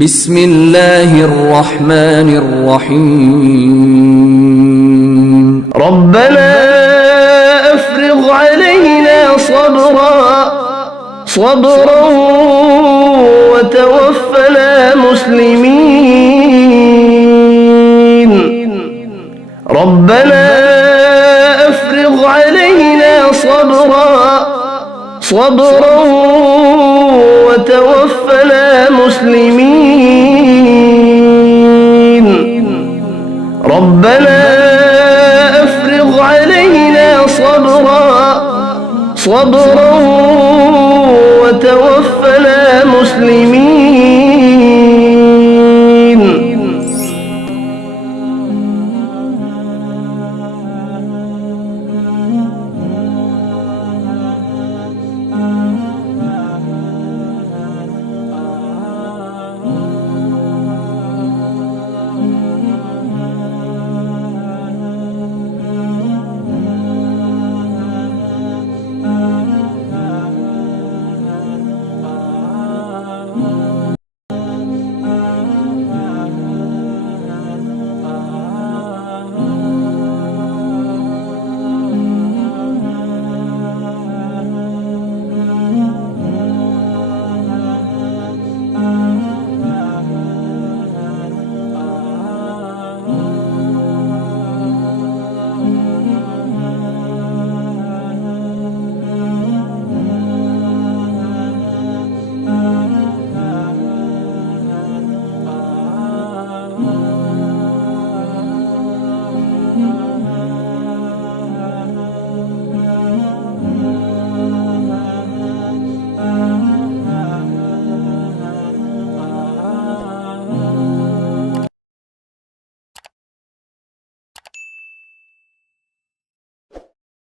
بسم الله الرحمن الرحيم ربنا أفرغ علينا صبرا وتوفنا مسلمين. ربنا أفرغ علينا صبرا وتوفنا مسلمين. ربنا أفرغ علينا صبرا وتوفنا مسلمين.